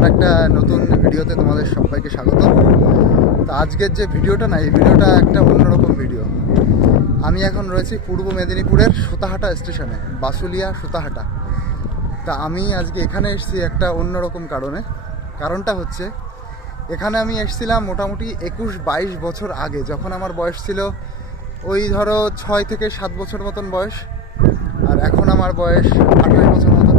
আর একটা নতুন ভিডিওতে তোমাদের সবাইকে স্বাগত। তো আজকের যে ভিডিওটা না, এই ভিডিওটা একটা অন্যরকম ভিডিও। আমি এখন রয়েছি পূর্ব মেদিনীপুরের সুতাহাটা স্টেশনে, বাসুলিয়া সুতাহাটা। তা আমি আজকে এখানে এসেছি একটা অন্যরকম কারণে। কারণটা হচ্ছে, এখানে আমি এসেছিলাম মোটামুটি 21-22 বছর আগে, যখন আমার বয়স ছিল ওই ধরো 6 থেকে 7 বছর মতন বয়স, আর এখন আমার বয়স 28 বছর মতন।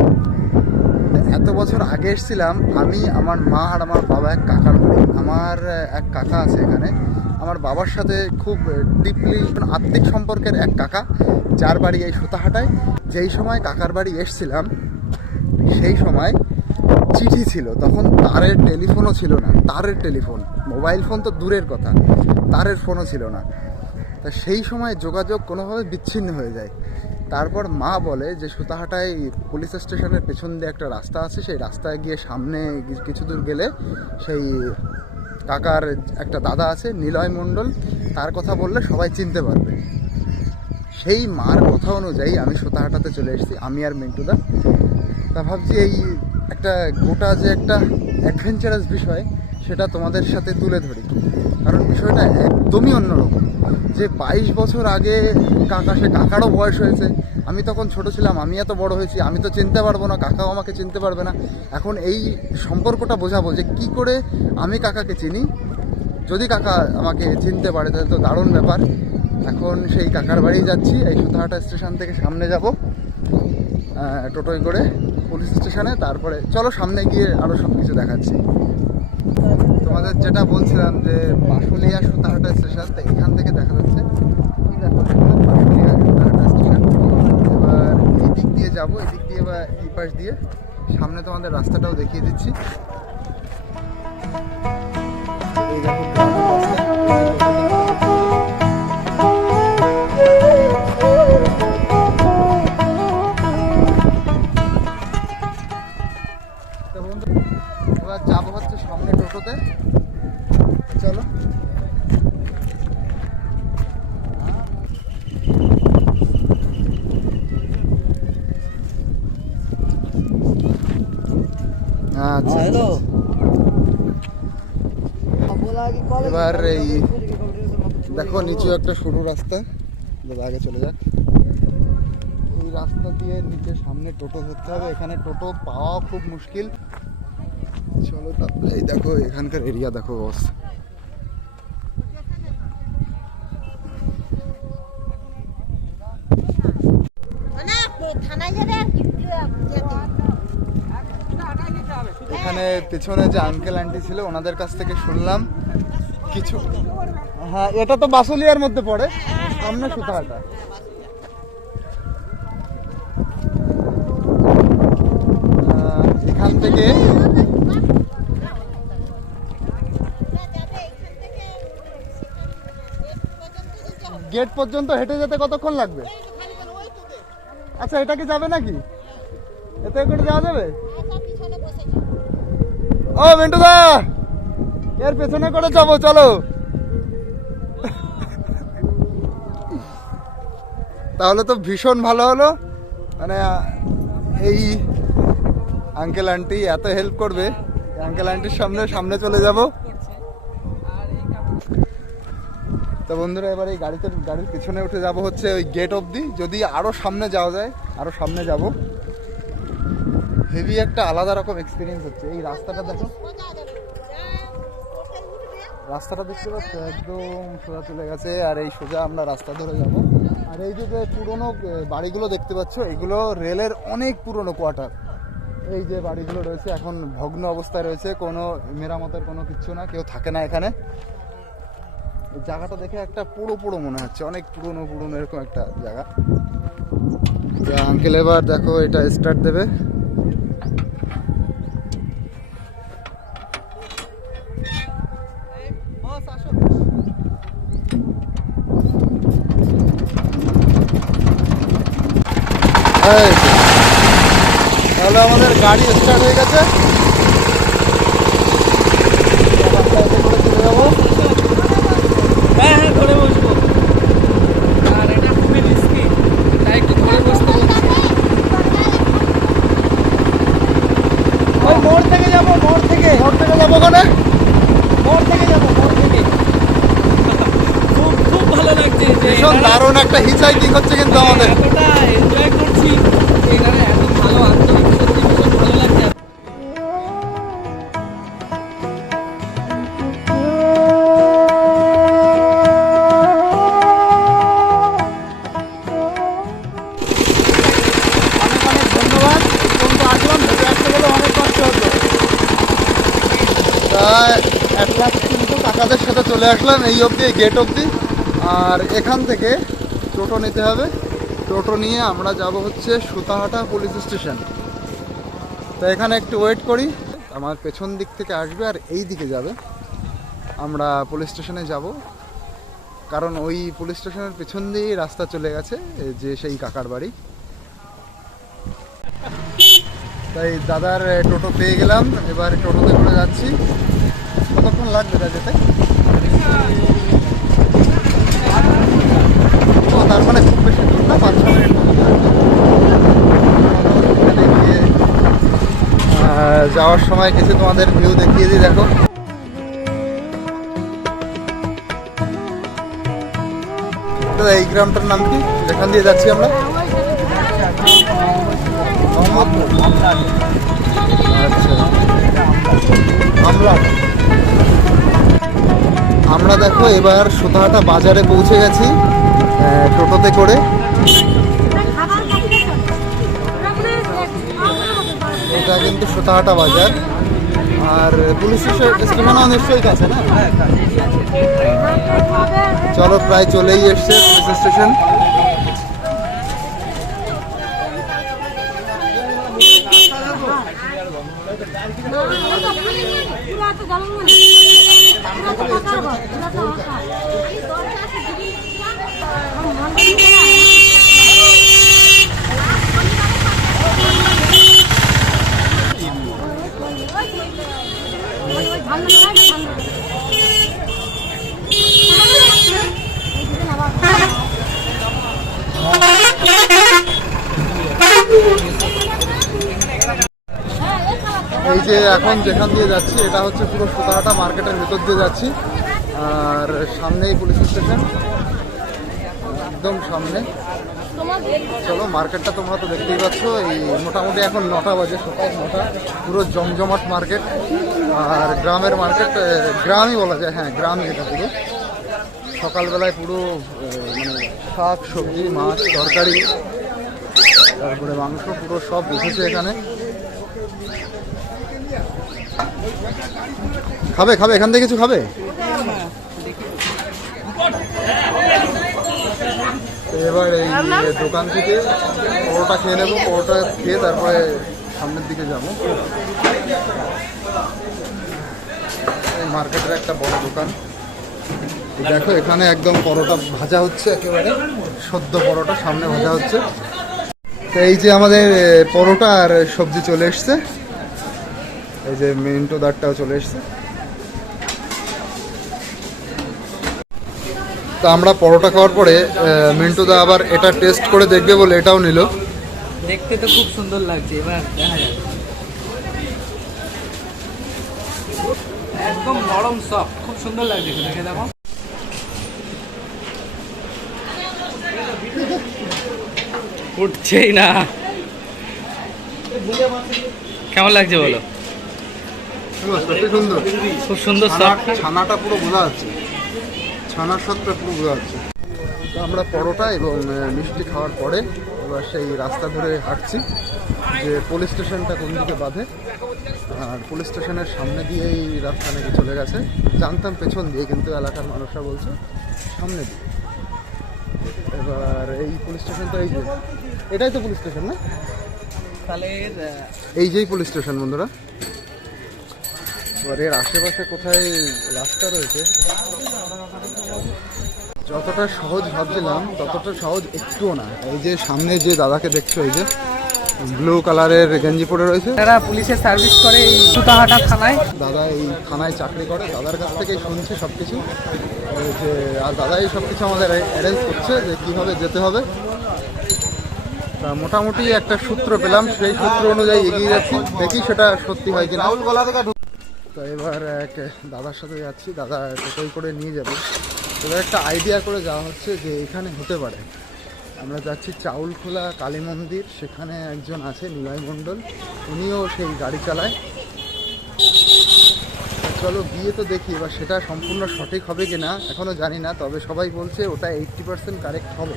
এত বছর আগে এসেছিলাম আমি, আমার মা আর আমার বাবা এক কাকার বাড়ি। আমার এক কাকা আছে এখানে, আমার বাবার সাথে খুব ডিপলি আত্মিক সম্পর্কের এক কাকা, যার বাড়ি এই সুতাহাটায়। যেই সময় কাকার বাড়ি এসেছিলাম সেই সময় চিঠি ছিল, তখন তারের টেলিফোনও ছিল না। তারের টেলিফোন, মোবাইল ফোন তো দূরের কথা, তারের ফোনও ছিল না। তা সেই সময় যোগাযোগ কোনোভাবে বিচ্ছিন্ন হয়ে যায়। তারপর মা বলে যে সুতাহাটায় পুলিশ স্টেশনের পেছন দিয়ে একটা রাস্তা আছে, সেই রাস্তায় গিয়ে সামনে কিছু দূর গেলে সেই কাকার একটা দাদা আছে নিলয় মণ্ডল, তার কথা বললে সবাই চিনতে পারবে। সেই মার কথা অনুযায়ী আমি সুতাহাটাতে চলে এসেছি, আমি আর মিন্টুদা। তা ভাবছি এই একটা গোটা যে একটা অ্যাডভেঞ্চারাস বিষয়, সেটা তোমাদের সাথে তুলে ধরি। কারণ বিষয়টা একদমই অন্যরকম। যে 22 বছর আগে কাকা, সে কাকারও বয়স হয়েছে, আমি তখন ছোট ছিলাম, আমি এত বড় হয়েছি, আমি তো চিনতে পারবো না, কাকাও আমাকে চিনতে পারবে না। এখন এই সম্পর্কটা বোঝাবো যে কী করে আমি কাকাকে চিনি, যদি কাকা আমাকে চিনতে পারে তাহলে তো দারুণ ব্যাপার। এখন সেই কাকার বাড়ি যাচ্ছি, এই সুতাহাটা স্টেশন থেকে সামনে যাব টোটোয় করে পুলিশ স্টেশনে। তারপরে চলো সামনে গিয়ে আরও সব কিছু দেখাচ্ছি। তোমাদের যেটা বলছিলাম যে বাসুলিয়া সুতাহাটা স্টেশন, তো এখান থেকে দেখা যাচ্ছে বাসুলিয়া সুতাহাটা স্টেশন। এবার এই দিক দিয়ে যাবো, এদিক দিয়ে বা এই পাশ দিয়ে, সামনে তোমাদের রাস্তাটাও দেখিয়ে দিচ্ছি। এই দেখো এবার যাবো হচ্ছে সামনে টোটোতে। চলো আচ্ছা, এবার এই দেখো নিচু একটা সরু রাস্তা, আগে চলে যাক। এই রাস্তা দিয়ে নিচে সামনে টোটো ধরতে হবে, এখানে টোটো পাওয়া খুব মুশকিল। চলো এই দেখো এখানকার এরিয়া দেখো অবস্থা। এখানে পেছনে যে আঙ্কেল আন্টি ছিল ওনাদের কাছ থেকে শুনলাম কিছু। হ্যাঁ, এটা তো বাসুলিয়ার মধ্যে পড়ে, সামনে সুতাহাটা। এখান থেকে গেট পর্যন্ত হেঁটে যেতে কতক্ষণ লাগবে? আচ্ছা, এটা কি যাবে নাকি? এতে করে যাওয়া যাবে? ও মিন্টুদা, এর পেছনে করে যাবো, চলো। তাহলে তো ভীষণ ভালো হলো। মানে এই আঙ্কেল আন্টি এত হেল্প করবে, আঙ্কেল আন্টির সামনে চলে যাব। তো বন্ধুরা, এবার এই গাড়ির পিছনে উঠে যাব হচ্ছে ওই গেট অবধি। যদি আরও সামনে যাওয়া যায় আরও সামনে যাব। হেভি একটা আলাদা রকম এক্সপিরিয়েন্স হচ্ছে। এই রাস্তাটা দেখো, রাস্তাটা দেখতে পাচ্ছ একদম সোজা চলে গেছে, আর এই সোজা আমরা রাস্তা ধরে যাব। আর এই যে পুরোনো বাড়িগুলো দেখতে পাচ্ছ, এগুলো রেলের অনেক পুরনো কোয়ার্টার। এই যে বাড়িগুলো রয়েছে এখন ভগ্ন অবস্থায় রয়েছে, কোনো মেরামতের কোনো কিচ্ছু না, কেউ থাকে না এখানে। এই জায়গাটা দেখে একটা পুরো মনে হচ্ছে, অনেক পুরনো এরকম একটা জায়গা। আঙ্কেল এবার দেখো এটা স্টার্ট দেবে। তাহলে আমাদের গাড়ি স্টার্ট হয়ে গেছে, চলে যাবো। হ্যাঁ, ধরে বসবো। আর এটা খুবই রিস্কি, তাই একটু ধরে বসতে বলছি। ওই মোড় থেকে যাবো, মোড় থেকে হিচহাইকিং হচ্ছে কিন্তু আমাদের। এতটা এনজয় করছি এখানে, এত ভালো আন্তরিক, সত্যি ভীষণ ভালো লাগছে। অনেক অনেক ধন্যবাদ। কিন্তু আসলাম ভেবে আসতে গেলে অনেক কষ্ট হতো, তাই এক লাখ কিন্তু কাকাদের সাথে চলে আসলাম এই অবধি, গেট অবধি। আর এখান থেকে টোটো নিতে হবে, টোটো নিয়ে আমরা যাব হচ্ছে সুতাহাটা পুলিশ স্টেশন। তো এখানে একটু ওয়েট করি, আমার পেছন দিক থেকে আসবে আর এই দিকে যাবে। আমরা পুলিশ স্টেশনে যাব, কারণ ওই পুলিশ স্টেশনের পেছন দিয়েই রাস্তা চলে গেছে যে সেই কাকার বাড়ি। তাই দাদার টোটো পেয়ে গেলাম, এবার টোটোতে করে যাচ্ছি। কতক্ষণ লাগবে তা যেতে? ও তার মানে খুব বেশি দূর না, 5-6 মিনিট মতো লাগবে। এখানে গিয়ে যাওয়ার সময় কিছু তোমাদের ভিউ দেখিয়ে দিই, দেখো। তো এই গ্রামটার নাম কি, যেখান দিয়ে যাচ্ছি আমরা? মোহাম্মদপুর। আচ্ছা, আমলা। আমরা দেখো এবার সুতাহাটা বাজারে পৌঁছে গেছি টোটোতে করে। এটা কিন্তু সুতাহাটা বাজার, আর পুলিশ স্টেশনও নিশ্চয়ই কাছে না? চলো, প্রায় চলেই এসছে পুলিশ স্টেশন। এই যে এখন যেখান দিয়ে যাচ্ছি এটা হচ্ছে পুরো সুতাহাটা মার্কেটের ভেতর দিয়ে যাচ্ছি, আর সামনেই পুলিশ স্টেশন, একদম সামনে। চলো, মার্কেটটা তোমরা তো দেখতেই পাচ্ছ। এই মোটামুটি এখন 9টা বাজে, সকাল 9টা। পুরো জমজমাট মার্কেট, আর গ্রামের মার্কেট, গ্রামই বলা যায়, হ্যাঁ গ্রামই এটা পুরো। সকালবেলায় পুরো মানে শাক সবজি মাছ তরকারি তারপরে মাংস পুরো সব বসেছে এখানে। খাবে খাবে এখান থেকে কিছু খাবে? এবার এই দোকান থেকে পরোটা খেয়ে নেবো, পরোটা খেয়ে তারপরে সামনের দিকে যাবো। এই মার্কেটের একটা বড় দোকান, দেখো এখানে একদম পরোটা ভাজা হচ্ছে, একেবারে সদ্য পরোটা সামনে ভাজা হচ্ছে। তো এই যে আমাদের পরোটা আর সবজি চলে এসছে, এই যে মিন্টু দারটাও চলে এসছে। তো আমরা পরোটা খাওয়ার পরে মিন্টু দা আবার এটা টেস্ট করে দেখবে বলে এটাও নিল। দেখতে তো খুব সুন্দর লাগছে, এবার দেখা যাক। একদম নরম সফট, খুব সুন্দর লাগছে দেখে, দেখো। উঠছেই না। কেমন লাগছে বলো? সত্যি সুন্দর, খুব সুন্দর সফট। ছানাটা পুরো বোঝা যাচ্ছে, ছানার স্বাদটা পুরো বোঝা যাচ্ছে। তো আমরা পরোটা এবং মিষ্টি খাওয়ার পরে এবার সেই রাস্তা ধরে হাঁটছি যে পুলিশ স্টেশনটা কোন দিকে বাঁধে। আর পুলিশ স্টেশনের সামনে দিয়েই রাস্তা নাকি চলে গেছে, জানতাম পেছন দিয়ে, কিন্তু এলাকার মানুষরা বলছে সামনে দিয়ে। এবার এই পুলিশ স্টেশন তো এই যে, এটাই তো পুলিশ স্টেশন না? তাহলে এই যেই পুলিশ স্টেশন বন্ধুরা। এবার এর আশেপাশে কোথায় রাস্তা রয়েছে, যতটা সহজ ভাবছিলাম ততটা সহজ একটুও না। এই যে সামনে যে দাদাকে দেখছো, এই যে ব্লু কালারের গেঞ্জি পরে রয়েছে, তারা পুলিশের সার্ভিস করে এই সুতাহাটা থানায়। দাদা এই থানায় চাকরি করে, দাদার কাছ থেকেই শুনছি সব কিছু, যে আর দাদাই সব কিছু আমাদের অ্যারেঞ্জ করছে যে কীভাবে যেতে হবে। তা মোটামুটি একটা সূত্র পেলাম, সেই সূত্র অনুযায়ী এগিয়ে যাচ্ছি, দেখি সেটা সত্যি হয় কিনা। তো এবার এক দাদার সাথে যাচ্ছি, দাদা টোটোই করে নিয়ে যাবে। এবার একটা আইডিয়া করে যাওয়া হচ্ছে যে এখানে হতে পারে আমরা যাচ্ছি চাউলখোলা কালী মন্দির, সেখানে একজন আছে নিলয় মণ্ডল, উনিও সেই গাড়ি চালায়। চলো গিয়ে তো দেখি এবার সেটা সম্পূর্ণ সঠিক হবে কি না এখনও জানি না, তবে সবাই বলছে ওটা 80% কারেক্ট হবে।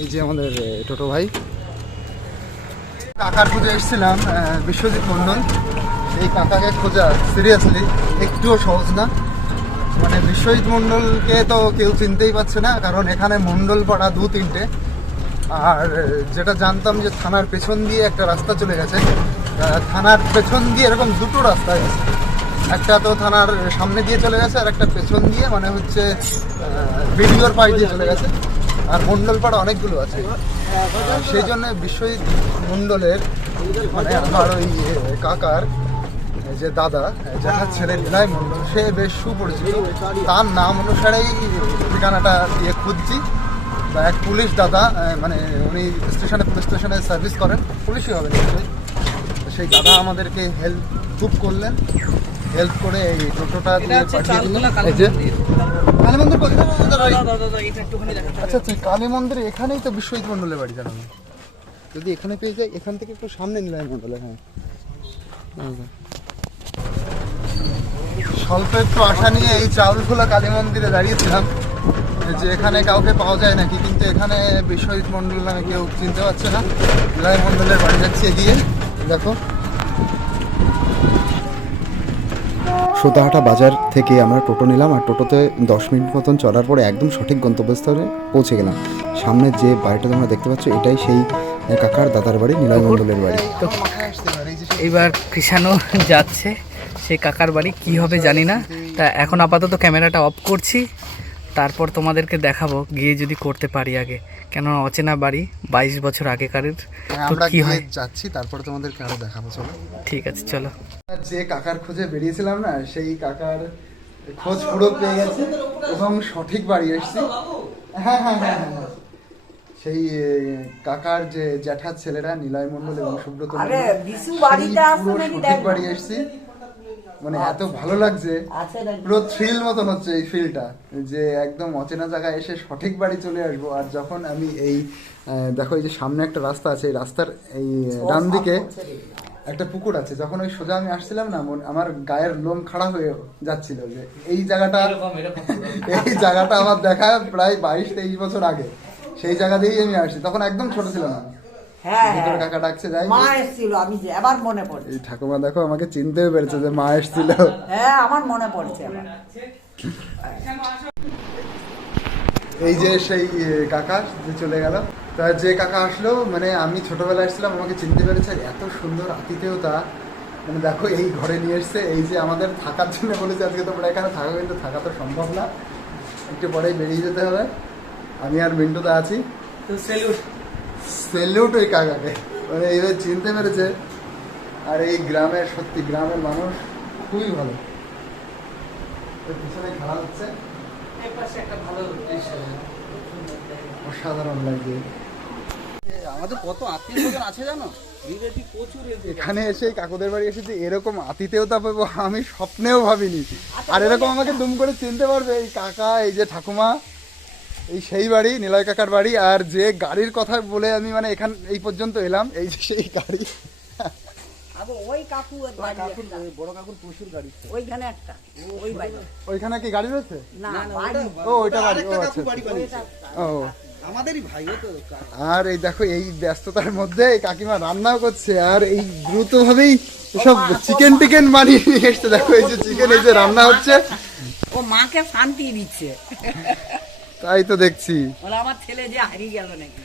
এই যে আমাদের টোটো ভাই, কাকার খুঁজে এসেছিলাম, বিশ্বজিৎ মণ্ডল। এই কাকাকে খোঁজা সিরিয়াসলি একটুও সহজ না। মানে বিশ্বজিৎ মণ্ডলকে তো কেউ চিনতেই পারছে না, কারণ এখানে মণ্ডল পাড়া 2-3টে। আর যেটা জানতাম যে থানার পেছন দিয়ে একটা রাস্তা চলে গেছে, থানার পেছন দিয়ে এরকম দুটো রাস্তা গেছে, একটা তো থানার সামনে দিয়ে চলে গেছে আর একটা পেছন দিয়ে, মানে হচ্ছে বিডিওর পাশ দিয়ে চলে গেছে। আর মণ্ডলপাড়া অনেকগুলো আছে, সেই জন্য বিশ্বজিৎ মণ্ডলের মানে আমার ওই কাকার যে দাদা, যার ছেলে নিলয় মণ্ডল, সে বেশ সুপরিচিত। তার নাম অনুসারেই ঠিকানাটা দিয়ে খুঁজছি। বা এক পুলিশ দাদা, মানে উনি পুলিশ স্টেশনে সার্ভিস করেন, পুলিশই হবে নিশ্চয়ই। সেই দাদা আমাদেরকে হেল্প খুব করলেন, হেল্প করে এই টোটোটা দিয়ে পাঠিয়ে দিলেন। এই যে কালী মন্দির কোথায়? আচ্ছা আচ্ছা, কালী মন্দির এখানেই তো বিশ্বজিৎ মণ্ডলের বাড়ি জানাবো। যদি এখানে পেয়ে যাই, এখান থেকে একটু সামনে নিলয় মণ্ডলের। হ্যাঁ, স্বল্প একটু আশা নিয়ে এই চাউলখোলা কালী মন্দিরে দাঁড়িয়েছিলাম যে এখানে কাউকে পাওয়া যায় নাকি, কিন্তু এখানে বিশ্বজিৎ মণ্ডল নামে কেউ চিনতে পারছে না। নিলয় মণ্ডলের বাড়ি যাচ্ছি এগিয়ে। দেখো, সুতাহাটা বাজার থেকে আমরা টোটো নিলাম, আর টোটোতে 10 মিনিট মতন চলার পরে একদম সঠিক গন্তব্যস্থলে পৌঁছে গেলাম। সামনে যে বাড়িটা তোমরা দেখতে পাচ্ছ, এটাই সেই কাকার দাদার বাড়ি, নিলয় মণ্ডলের বাড়ি। তো এইবার কৃষাণও যাচ্ছে সেই কাকার বাড়ি, কি হবে জানি না। তা এখন আপাতত ক্যামেরাটা অফ করছি, তারপর তোমাদেরকে দেখাবো গিয়ে যদি করতে পারি আগে, কেন অচেনা বাড়ি, 22 বছর আগেকারের। তো আমরা কি হয় যাচ্ছি, তারপরে তোমাদেরকে আরো দেখাবো। চলো, ঠিক আছে চলো। যে কাকার খোঁজে বেরিয়েছিলাম না, সেই কাকার খোঁজ পুরো পেয়ে গেছে এবং সঠিক বাড়ি এসেছি। হ্যাঁ হ্যাঁ হ্যাঁ হ্যাঁ, সেই কাকার যে জ্যাঠার ছেলেরা নিলয় মণ্ডল এবং সুব্রত মণ্ডল, পুরো সঠিক বাড়ি এসেছি। মানে এত ভালো লাগছে, পুরো থ্রিল মতন হচ্ছে এই ফিলটা, যে একদম অচেনা জায়গায় এসে সঠিক বাড়ি চলে আসবো। আর যখন আমি এই দেখো, এই যে সামনে একটা রাস্তা আছে, এই রাস্তার এই ডান দিকে একটা পুকুর আছে। যখন ওই সোজা আমি আসছিলাম না, আমার গায়ের লোম খাড়া হয়ে যাচ্ছিল যে এই জায়গাটা আমার দেখা প্রায় 22-23 বছর আগে। সেই জায়গা দিয়েই আমি আসছি, তখন একদম ছোট ছিলাম আমি। ভিতরে কাকা ডাকছে, যাই মা এসেছিল, আমি আবার মনে পড়ছে। এই ঠাকুমা দেখো আমাকে চিনতেও পেরেছে যে মা এসেছিল। হ্যাঁ, আমার মনে পড়ছে আবার। এই যে সেই কাকা যে চলে গেল, তা যে কাকা আসলো, মানে আমি ছোটবেলায় এসেছিলাম, আমাকে চিনতে পেরেছে। এত সুন্দর আতিথেয়তা, মানে দেখো এই ঘরে নিয়ে এসছে। এই যে আমাদের থাকার জন্য বলেছে আজকে তোমরা এখানে থাকো, কিন্তু থাকা তো সম্ভব না, একটু পরেই বেরিয়ে যেতে হবে। আমি আর মিন্টুদা আছি। তো সেলুট ওই কাকাকে, মানে এইভাবে চিনতে পেরেছে। আর এই গ্রামের, সত্যি গ্রামের মানুষ খুবই ভালো। পিছনে খেলা হচ্ছে, অসাধারণ লাগছে। আমাদের কত আত্মীয় আছে জানো, প্রচুর। এখানে এসে কাকুদের বাড়ি এসেছি, এরকম আতিথেয়তা পাবো আমি স্বপ্নেও ভাবিনি। আর এরকম আমাকে দুম করে চিনতে পারবে এই কাকা, এই যে ঠাকুমা, এই সেই বাড়ি, নিলয় কাকার বাড়ি। আর যে গাড়ির কথা বলে আমি মানে এখান এই পর্যন্ত এলাম, এই যে সেই গাড়ি। ওই কাকু বড় কাকুর প্রচুর গাড়ি, ওইখানে একটা, ওই বাড়ি। ওইখানে কি গাড়ি রয়েছে? না, বাড়ি। ও ওইটা বাড়ি, ও আচ্ছা। ও আমাদেরই ভাই তো। আর এই দেখো, এই ব্যস্ততার মধ্যে এই কাকিমা রান্নাও করছে, আর এই দ্রুতভাবেই সব চিকেন টিকেন বানিয়ে নিয়ে এসছে। দেখো এই যে চিকেন, এই যে রান্না হচ্ছে, ও মাকে শান্তি দিচ্ছে। তাই তো দেখছি। আমার ছেলে যে হারিয়ে গেল নাকি।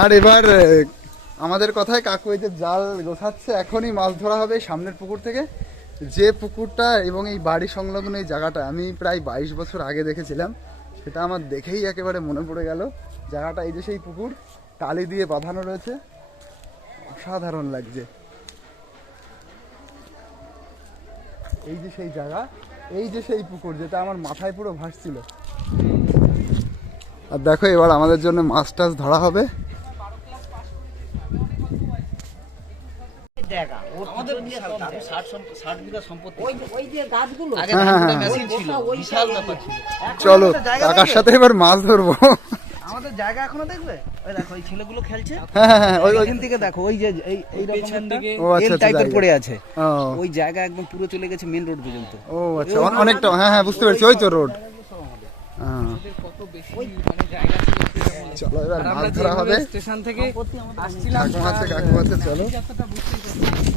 আর এবার আমাদের কথায় কাকু এই যে জাল গোছাচ্ছে, এখনই মাছ ধরা হবে সামনের পুকুর থেকে। যে পুকুরটা এবং এই বাড়ি সংলগ্ন এই জায়গাটা আমি প্রায় 22 বছর আগে দেখেছিলাম, সেটা আমার দেখেই একেবারে মনে পড়ে গেল জায়গাটা। এই যে সেই পুকুর, টালি দিয়ে বাঁধানো রয়েছে, অসাধারণ লাগছে। এই যে সেই জায়গা, এই যে সেই পুকুর, যেটা আমার মাথায় পুরো ভাসছিল। আর দেখো এবার আমাদের জন্য মাছ টাছ ধরা হবে। চলো কাকার সাথে এবার মাছ ধরবো। তোমাদের জায়গা এখনো দেখবে? ওই দেখো ওই ছেলেগুলো খেলছে, হ্যাঁ হ্যাঁ হ্যাঁ, ওই ওই ওইখান থেকে দেখো ওই যে এই রকম একটা ও আচ্ছা এল আচ্ছা টাইপের জায়গা। পড়ে আছে, ও ওই জায়গা একদম পুরো চলে গেছে মেন রোড পর্যন্ত। ও আচ্ছা অনেকটা, হ্যাঁ হ্যাঁ বুঝতে পেরেছি, ওই তো রোড। কত বেশি মানে জায়গা ছিল সেটা বলে। চলো এবার আর মাছ আমরা ধরা হবে। স্টেশন থেকে আসছিলাম, কাকু আছে চলো। যতটা বুঝতেই পারছি।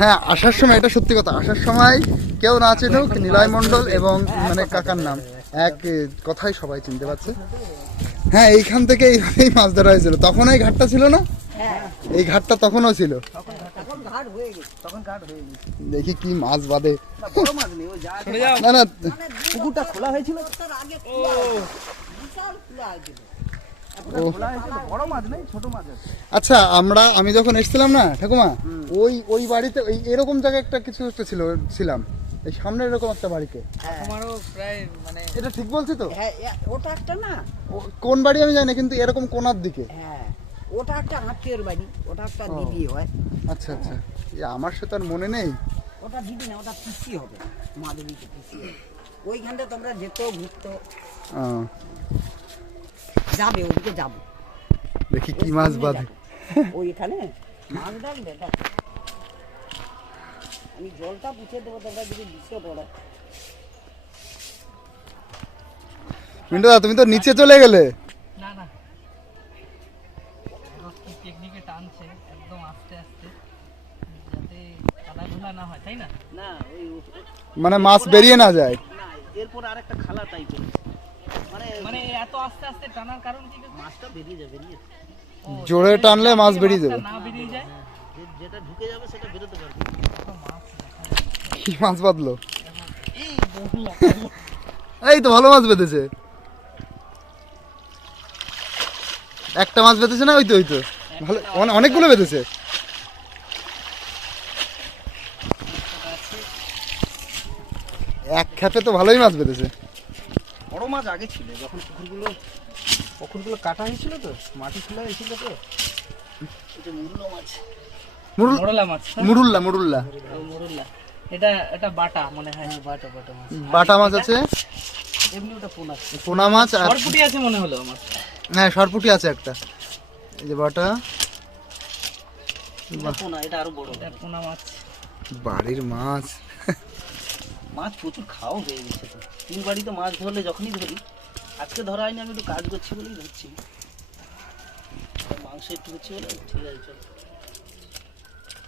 হ্যাঁ আসার সময়, এটা সত্যি কথা, আসার সময় কেউ না চিনুক নিলয় মণ্ডল এবং মানে কাকার নাম এক কথাই সবাই চিনতে পারছে। হ্যাঁ এইখান থেকে এইভাবেই মাছ ধরা হয়েছিল। তখন এই ঘাটটা ছিল না, এই ঘাটটা তখনও ছিল। এখন ঘাট হয়ে গেছে। তখন কাট হয়ে গেছে, দেখি কি মাছ বাদে। না বড় মাছ নেই, ওই যা না না পুকুরটা খোলা হয়েছিল, তার আগে বিশাল খোলা হয়েছিল। খোলা হয়েছিল, বড় মাছ নেই, ছোট মাছ আছে। আচ্ছা আমি যখন এসেছিলাম না ঠাকুমা, ওই বাড়িতে ওই এরকম জায়গায় একটা কিছু একটা ছিলাম এই সামনে এরকম একটা বাড়িতে। আমারও প্রায় মানে এটা ঠিক বলছি তো? হ্যাঁ ওটা একটা না, কোন বাড়ি আমি জানি না, কিন্তু এরকম কোনার দিকে। হ্যাঁ ওটা একটা আত্মীয়র বাড়ি, ওটা একটা দিদি হয়। আচ্ছা আচ্ছা, আমার সাথে আর মনে নেই। ওটা দিদি না, ওটা পিসি হবে, মাধবীতে পিসি হবে। ওইখানটা তোমরা যেতেও ঘুরতো আহ, যাবে, ওদিকে যাবো। দেখি কি মাছ বাদে। ওইখানে মাছ ডাকবে দেখ, আমি জলটা পুছে দেবো, তোমরা যদি বিশ্বে পড়ে। মিন্টু দা তুমি তো নিচে চলে গেলে। না না টেকনিকে টানছে একদম আস্তে আস্তে, যাতে কাদাঘোলা না হয়, তাই না? না ওই মানে মাছ বেরিয়ে না যায়। না এরপর আরেকটা খালা টাইপের, মানে এত আস্তে আস্তে টানার কারণ কি? মাছটা বেরিয়ে যাবে, জোরে টানলে মাছ বেরিয়ে যাবে। না বেরিয়ে যায়, যেটা ঢুকে যাবে সেটা বেরোতে পারবে। কি মাছ বাঁধলো? এই তো ভালো মাছ বেঁধেছে। একটা মাছ বেঁধেছে না? ওই তো ভালো, অনেকগুলো বেঁধেছে। এক খেতে তো ভালোই মাছ বেঁধেছে। বড় মাছ আগে ছিল, যখন পুকুরগুলো কাটা হয়েছিল, তো মাটি খোলা হয়েছিল, তো এটা মুরুল্লা মাছ, মুরুল্লা মাছ, মুরুল্লা মুরুল্লা। এটা বাটা মনে হয়, বাটা মাছ, বাটা মাছ আছে, এমনি ওটা পোনা, পোনা মাছ আর সরপুটি আছে মনে হলো আমার। হ্যাঁ সরপুটি আছে একটা, এই যে বাটা। পোনা, এটা আরো বড়, এটা পোনা মাছ। বাড়ির মাছ মাছ প্রচুর খাওয়া হয়ে গেছে তো। 3 বাড়িতে মাছ ধরলে যখনই ধরি, আজকে ধরা হয়নি, আমি একটু কাজ করছি বলেই ধরছি, মাংস একটু হচ্ছে বলে ঠিক আছে চল,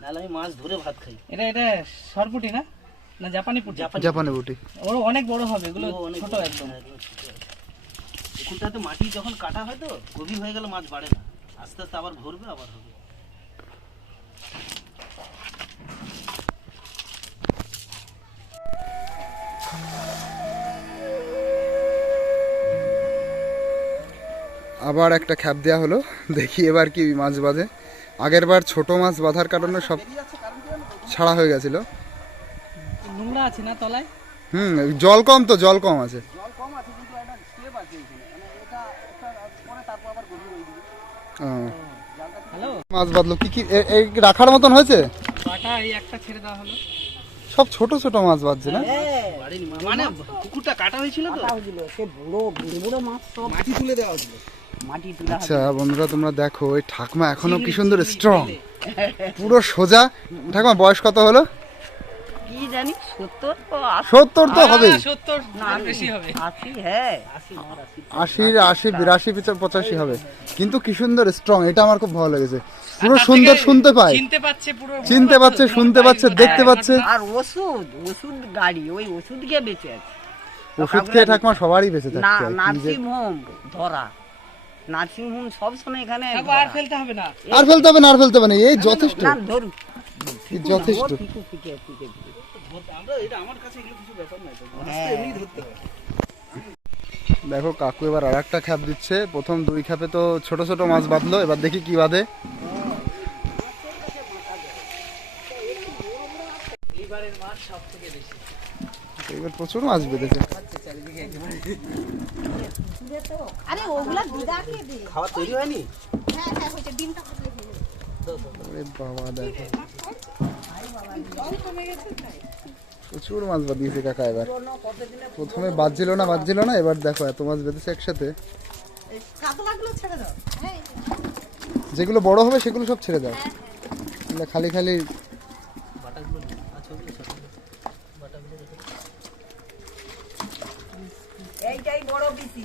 নাহলে আমি মাছ ধরে ভাত খাই। এটা সরপুটি না, না জাপানি পুটি? জাপানি বুটি। ওর অনেক বড় হবে, এগুলো ছোট একদম। এখানটাতে মাটি যখন কাটা হয় তো গভীর হয়ে গেলে মাছ বাড়ে না, আস্তে আস্তে আবার ভরবে, আবার হবে। আবার একটা খ্যাপ দেওয়া হলো, দেখি এবার কি মাছ বাঁধে। আগের বার ছোট মাছ বাঁধার কারণে সব ছাড়া হয়ে গেছিল। নোংরা আছে না তলায়? জল কম তো, জল কম আছে। হ্যালো, মাছ বাঁধলো কি কি এই রাখার মতন হয়েছে? বাটা এই একটা ছেড়ে দেওয়া হলো, সব ছোট ছোট মাছ বাঁধছে না? মানে পুকুরটা কাটা হয়েছিল তো, কাটা হয়েছিল, সে বড় মাছ সব মাটি তুলে দেওয়া হয়েছিল। মাটি তুলা। আচ্ছা বন্ধুরা তোমরা দেখো, ওই ঠাকমা এখনো কি সুন্দর স্ট্রং, পুরো সোজা। ঠাকমা বয়স কত হলো? কি জানি 70 তো 70 তো হবে, 70 না বেশি হবে, 80, হ্যাঁ 80 82 85 হবে। কিন্তু কি সুন্দর স্ট্রং, এটা আমার খুব ভালো লেগেছে। পুরো সুন্দর শুনতে পায়, চিনতে পাচ্ছে, পুরো চিনতে পাচ্ছে, শুনতে পাচ্ছে, দেখতে পাচ্ছে। আর ওষুধ গাড়ি, ওই ওষুধ গিয়ে বেঁচে আছে। ওষুধ খেয়ে ঠাকমা সবারই বেঁচে না থাকতে হয়। নার্সিং হোম ধরা, নার্সিং হোম সব সময় এখানে আর ফেলতে হবে না, আর ফেলতে হবে না, আর ফেলতে হবে না, এই যথেষ্ট, না ধরু এই যথেষ্ট। আমরা এটা আমার কাছে এগুলো কিছু ব্যাপার না, হ্যাঁ। এমনি ধরতে হবে। দেখো কাকু এবার আর একটা খ্যাপ দিচ্ছে। প্রথম 2 খ্যাপে তো ছোট ছোট মাছ বাঁধলো, এবার দেখি কি বাঁধে। এইবারের মাছ সব থেকে বেশি, এবার প্রচুর মাছ বেঁধেছে। আরে ওগুলা দিদাকে দে। খাওয়া তৈরি হয়নি? হ্যাঁ হ্যাঁ হয়েছে, ডিমটা কোথায় ফেলে? ওরে বাবা দেখো, জল কমে গেছে তাই। প্রচুর মাছ বাঁধিয়েছে কাকা এবার। প্রথমে বাজছিল না, এবার দেখো এত মাছ বেঁধেছে একসাথে। কাতলাগুলো ছেড়ে দাও। হ্যাঁ যেগুলো বড় হবে সেগুলো সব ছেড়ে দাও, খালি খালি এইটাই বড় পিসি।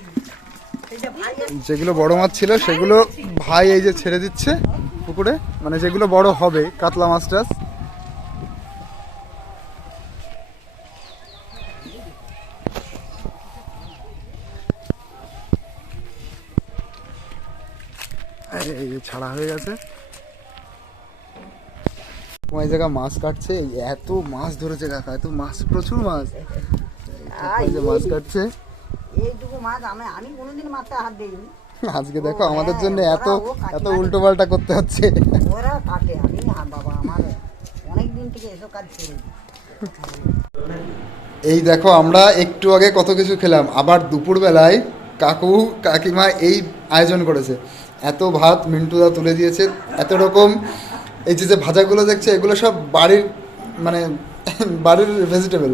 এইটা ভাই যেগুলো বড় মাছ ছিল সেগুলো ভাই এই যে ছেড়ে দিচ্ছে পুকুরে, মানে যেগুলো বড় হবে কাতলা মাছ টাছ। এই যে ছাড়া হয়ে গেছে, ওই জায়গা মাছ কাটছে, এত মাছ ধরেছে কাকা, এত মাছ, প্রচুর মাছ, এই যে মাছ কাটছে। এইটুকু মাছ আমি কোনোদিন মাছে হাত দিইনি। আজকে দেখো আমাদের জন্য এত এত উল্টো পাল্টা করতে হচ্ছে। ওরা কাটে, আমি বাবা আমার অনেক দিন থেকে এসব কাজ ছেড়ে দিই। এই দেখো আমরা একটু আগে কত কিছু খেলাম, আবার দুপুরবেলায় কাকু কাকিমা এই আয়োজন করেছে, এত ভাত মিন্টুদা তুলে দিয়েছে, এত রকম। এই যে যে ভাজাগুলো দেখছে এগুলো সব বাড়ির, মানে বাড়ির ভেজিটেবল।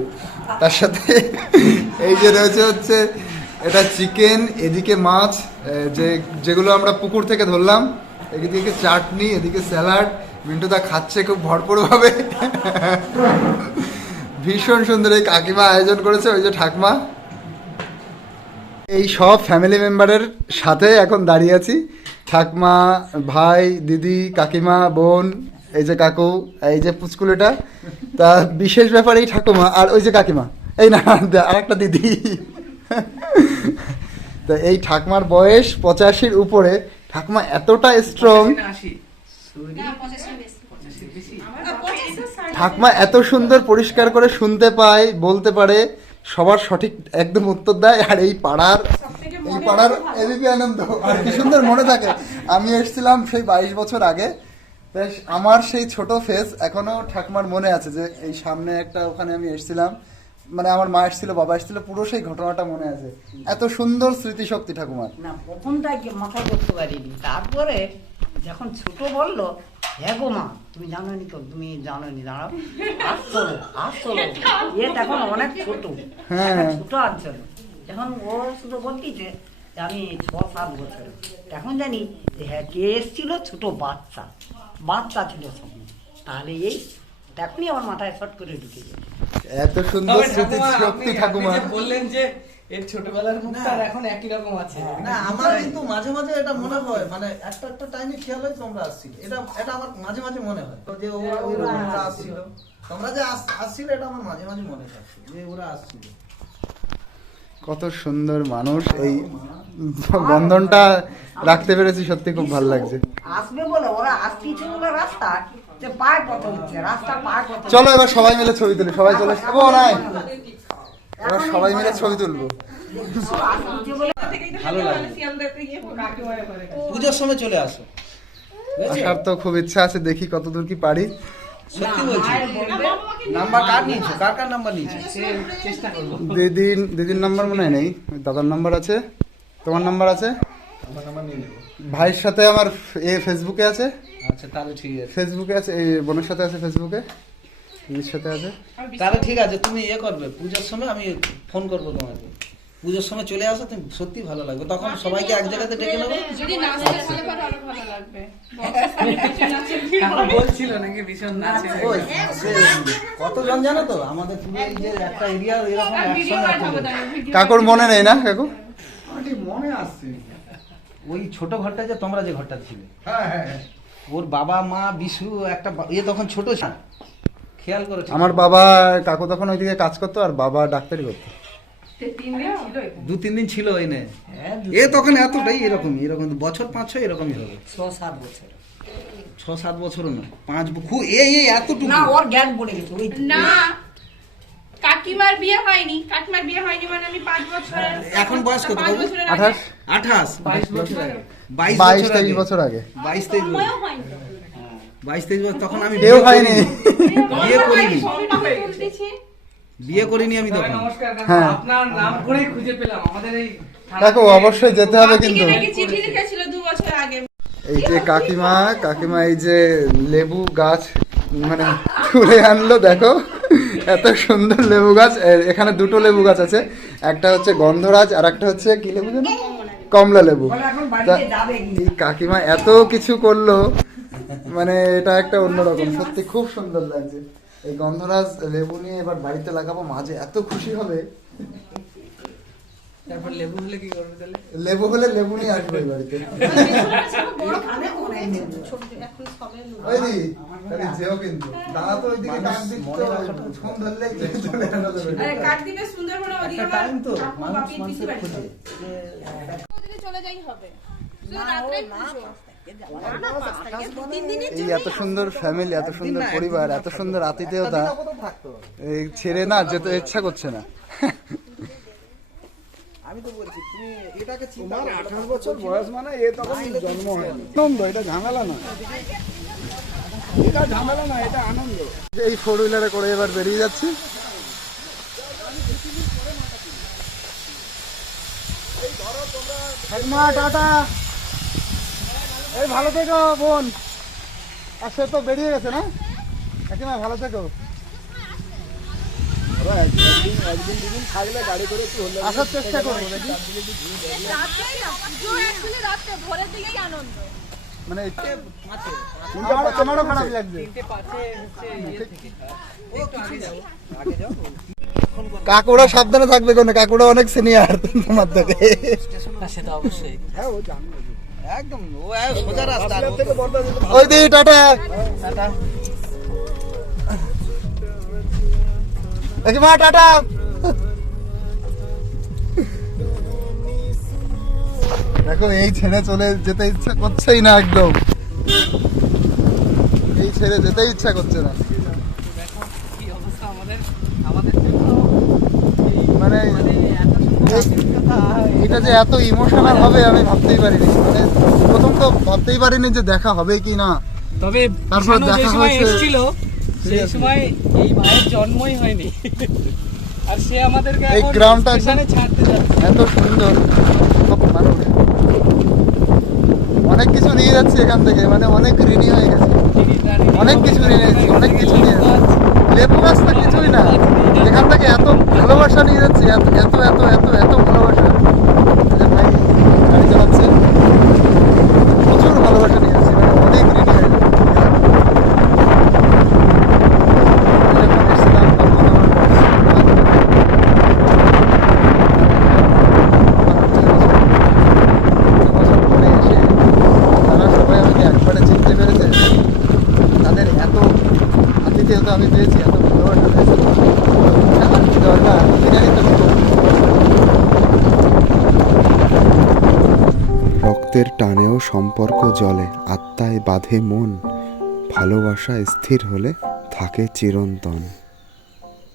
তার সাথে এই যে রয়েছে হচ্ছে এটা চিকেন, এদিকে মাছ যেগুলো আমরা পুকুর থেকে ধরলাম, এদিকে চাটনি, এদিকে স্যালাড। মিন্টুদা খাচ্ছে খুব ভরপুরভাবে, ভীষণ সুন্দর। এই কাকিমা আয়োজন করেছে, ওই যে ঠাকমা। এই সব ফ্যামিলি মেম্বারের সাথে এখন দাঁড়িয়ে আছি, ঠাকমা, ভাই, দিদি, কাকিমা, বোন, এই যে কাকু, এই যে পুচকুলেটা। তা বিশেষ ব্যাপার এই ঠাকুমা আর ওই যে কাকিমা, এই না আর একটা দিদি। তা এই ঠাকমার বয়স 85-র উপরে, ঠাকমা এতটা স্ট্রং, ঠাকমা এত সুন্দর পরিষ্কার করে শুনতে পায়, বলতে পারে, সবার সঠিক একদম উত্তর দেয়। আর এই পাড়ার এবিপি আনন্দ, আর কি সুন্দর মনে থাকে। আমি এসেছিলাম সেই 22 বছর আগে, তাই আমার সেই ছোট ফেস এখনো ঠাকমার মনে আছে, যে এই সামনে একটা ওখানে আমি এসেছিলাম, মানে আমার মা এসেছিল, বাবা এসেছিল, পুরো সেই ঘটনাটা মনে আছে। এত সুন্দর স্মৃতিশক্তি ঠাকুমার। না প্রথমটাই মাথা করতে পারিনি, তারপরে যখন ছোট বললো, হ্যাঁ গো মা তুমি জানোনি তো, তুমি জানোনি, দাঁড়াও আসলো এ তখন অনেক ছোট, ছোট আসছিল যখন ও শুধু বলতিছে যে আমি 6-7 বছর, তখন জানি যে হ্যাঁ কে এসেছিল, ছোট বাচ্চা ছিল সামনে। তাহলে এই তখনই আমার মাথায় শর্ট করে ঢুকে যায়। এত সুন্দর স্মৃতিশক্তি ঠাকুমা। বললেন যে এর ছোটবেলার মুখটা আর এখন একই রকম আছে। না আমার কিন্তু মাঝে মাঝে এটা মনে হয়, মানে একটা টাইমে খেয়াল হয় তোমরা আসছিল, এটা আমার মাঝে মাঝে মনে হয় যে ওরা আসছিল, তোমরা যে আসছিল, এটা আমার মাঝে মাঝে মনে থাকছে যে ওরা আসছিল। কত সুন্দর মানুষ, এই বন্ধনটা রাখতে পেরেছি, সত্যি খুব ভালো লাগছে। আসবে বলে ওরা আসতেছে বলে রাস্তা যে পায় কত হচ্ছে, রাস্তা পায় কত। চলো এবার সবাই মিলে ছবি তুলি, সবাই চলে আসবো, নাই এবার সবাই মিলে ছবি তুলবো। ভালো লাগে, পুজোর সময় চলে আসো। আসার তো খুব ইচ্ছা আছে, দেখি কতদূর কি পারি। সত্যি বলছি। নাম্বার কার নিয়েছো, কার নাম্বার নিয়েছো? চেষ্টা করবো। দিদির নাম্বার মনে হয় নেই, দাদার নাম্বার আছে, তোমার নাম্বার আছে, আমার নাম্বার নিয়ে নেবো। ভাইয়ের সাথে আমার ফেসবুকে আছে, আচ্ছা তাহলে ঠিক আছে, ফেসবুকে আছে, এই বোনের সাথে আছে ফেসবুকে, দিদির সাথে আছে। তাহলে ঠিক আছে, তুমি করবে পুজোর সময়, আমি ফোন করবো তোমাকে। পুজোর সময় চলে আসো, তুমি সত্যি ভালো লাগবে, তখন সবাইকে এক জায়গাতে ডেকে নেবো। যদি নাচতে তাহলে পরে আরো ভালো লাগবে। বলছিল নাকি ভীষণ নাচে। ওই, কতজন জানো তো আমাদের পুরো এই যে একটা এরিয়া এরকম একসঙ্গে। কাকুর মনে নেই না কাকু? মনে আসছে ওই ছোট ঘরটা যে তোমরা যে ঘরটা ছিলে, হ্যাঁ, ওর বাবা মা বিশু একটা তখন ছোট ছিল, খেয়াল করে। আমার বাবা, কাকু তখন ওইদিকে কাজ করতো, আর বাবা ডাক্তারি করতো। 2-3 দিন ছিল ওই নে, এ তখন এতটাই এরকম বছর 5-6 এরকমই হবে। 6-7 বছর 6-7 বছরও না, 5 এই এতটুকু না, ওর জ্ঞান পড়ে গেছে ওই না কাকিমার বিয়ে হয়নি, কাকিমার বিয়ে হয়নি মানে আমি 5 বছর। এখন বয়স কত? 5 বছরের আগে 28 22 বছর আগে। 22-23 বছর আগে। 22-23 বছর, সময়ও হয়নি। 22-23 বছর তখন আমি কেউ হয়নি। বিয়ে করিনি, সম্পর্কে বলতেছি। বিয়ে করিনি আমি তখন। নমস্কার কাকু, হ্যাঁ। আপনার নাম করেই খুঁজে পেলাম আমাদের এই কাকু অবশ্যই যেতে হবে কিন্তু। কাকিকে নাকি চিঠি লিখেছিল 2 বছর আগে। এই যে কাকিমা এই যে লেবু গাছ মানে তুলে আনলো, দেখো এত সুন্দর লেবু গাছ। এখানে 2টো লেবু গাছ আছে, একটা হচ্ছে গন্ধরাজ আর একটা হচ্ছে কি লেবু জানো, কমলা লেবু। বলে এখন বাড়িতে যাবে এই কাকিমা এত কিছু করলো, মানে এটা একটা অন্যরকম, সত্যি খুব সুন্দর লাগছে। এই গন্ধরাজ লেবু নিয়ে এবার বাড়িতে লাগাবো, মাঝে এত খুশি হবে। তারপর লেবু হলে কি করবে তাহলে? লেবু হলে লেবু নিয়ে আসবে এই বাড়িতে। ওই দি, আরে যেও কিন্তু দাদা তো ওইদিকে কাক দিচ্ছে, ফোন ধরলেই চলে আসবে। আরে কাকদ্বীপে সুন্দরবনে ওদিকে আবার টাইম তো কাকু মানুষ বাপির পিসি মানুষের বাড়ি। খোঁজে ওদিকে চলে যাই হবে। শুধু রাত্রেই পুজো। এই এত সুন্দর ফ্যামিলি, এত সুন্দর পরিবার, এত সুন্দর আতিথেয়তা, এই ছেড়ে না যেতে ইচ্ছা করছে না। আমি তো বলছি তুমি এটাকে চিন্তা করো, 18 বছর বয়স মানে এ তখন জন্ম হয়নি। আনন্দ, এটা ঝামেলা না, এটা ঝামেলা না, এটা আনন্দ। এই ফোর হুইলারে করে এবার বেরিয়ে যাচ্ছি। ঠাকুমা টাটা, এই ভালো থেকো বোন। আর সে তো বেরিয়ে গেছে না কাকিমা, ভালো থেকো। একদিন দুদিন থাকলে গাড়ি করে একটু হলে আসার চেষ্টা করবো দেখি। ভোরের দিকেই আনন্দ। মানে আমারও খারাপ লাগছে। কাকুরা সাবধানে থাকবে, কোনো কাকুরা অনেক সিনিয়র তোমার থেকে। সেটা অবশ্যই। হ্যাঁ ও জানবে একদম, ও সোজা রাস্তা থেকে বলতে ওই দি টাটা। কাকিমা টাটা। দেখো এই ছেড়ে চলে যেতে ইচ্ছা করছেই না, একদম এই ছেড়ে যেতে ইচ্ছা করছে না। দেখো কি অবস্থা আমাদের আমাদের মানে এটা যে এত ইমোশনাল হবে আমি ভাবতেই পারিনি। মানে প্রথম তো ভাবতেই পারিনি যে দেখা হবে কি না। তবে তারপর কৃষাণু যে দেখা সময় হয়েছে। এসেছিল সেই সময় এই মায়ের জন্মই হয়নি, আর সে আমাদেরকে এই এখন গ্রামটা স্টেশনে ছাড়তে যাচ্ছে। এত সুন্দর, সব মানুষ অনেক কিছু নিয়ে যাচ্ছে এখান থেকে, মানে অনেক ঋণী হয়ে গেছে, অনেক কিছু নিয়ে যাচ্ছি, অনেক কিছু নিয়ে যাচ্ছি। লেবু গাছ তো কিছুই না, এখান থেকে এত ভালোবাসা নিয়ে যাচ্ছি, এত এত এত এত এত ভালোবাসা। যে ভাই গাড়ি চালাচ্ছে, প্রচুর ভালোবাসা নিয়ে যাচ্ছি, মানে অনেক ঋণী হয়ে গেছে। যখন এসেছিলাম তখন বছর পরে এসে তারা সবাই আমাকে একবারে চিনতে পেরেছে। তাদের এত আতিথেয়তা আমি পেয়েছি, এত ভালোবাসা পেয়েছি, আর কি দরকার, আমি জানি তো কি করবো। রক্তের টানেও সম্পর্ক জলে, আত্মায় বাঁধে মন, ভালোবাসা স্থির হলে থাকে চিরন্তন।